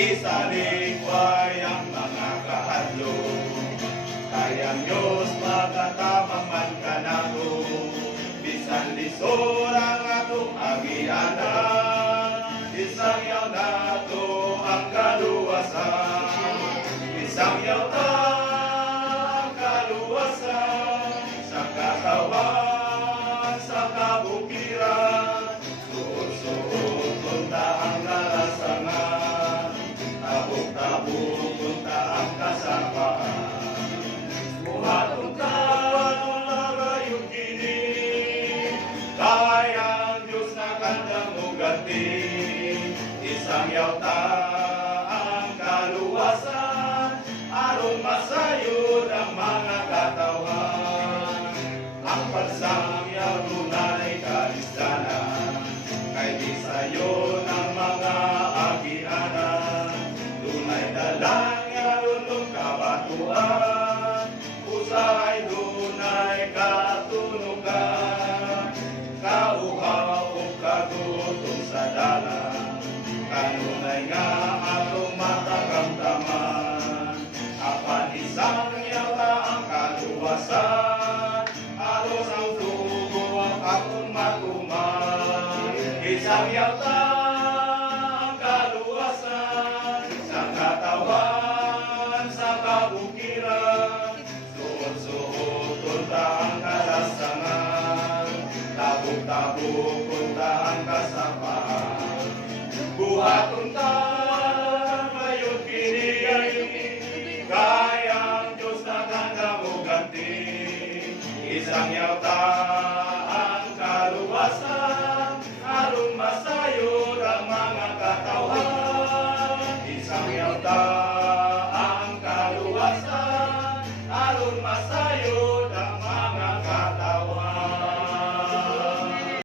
Isalikway ang mga kahadlo, kaya Diyos magatamang man kanako, bisan lisod ang atong agianan, isang yaw nato ang kaluwasan, isang yaw ta ang kaluwasan, sa katawan, sa kabukiran, suot-suot punta ang nalasangan, tabok-tabok punta ang kasapaan. Buhaton taon nagayon kini, kaya ang Diyos na kandang uganti, isang yaw ta ang kaluwasan, aron masayod ang mga katawan. Ang pagsangyaw dunay kalistanan, kay di sayo ng mga agianan, dunay dalang yaron kabatuan, usay dunay katunugan, kauhaw o kagutom sa dalan, kanunay nga atong matakamtaman, apan isang yawa ang kaluwasan, aros ang tubo ang akong matuman, isang yawa ang kaluwasan, sa katawan, sa kabukiran, suot-suot punta ang kalasangan, tabok-tabok punta ang kasapaan. Buhaton ta ngayon kini, kaya ang Diyos na kandang uganti, isang yaw ta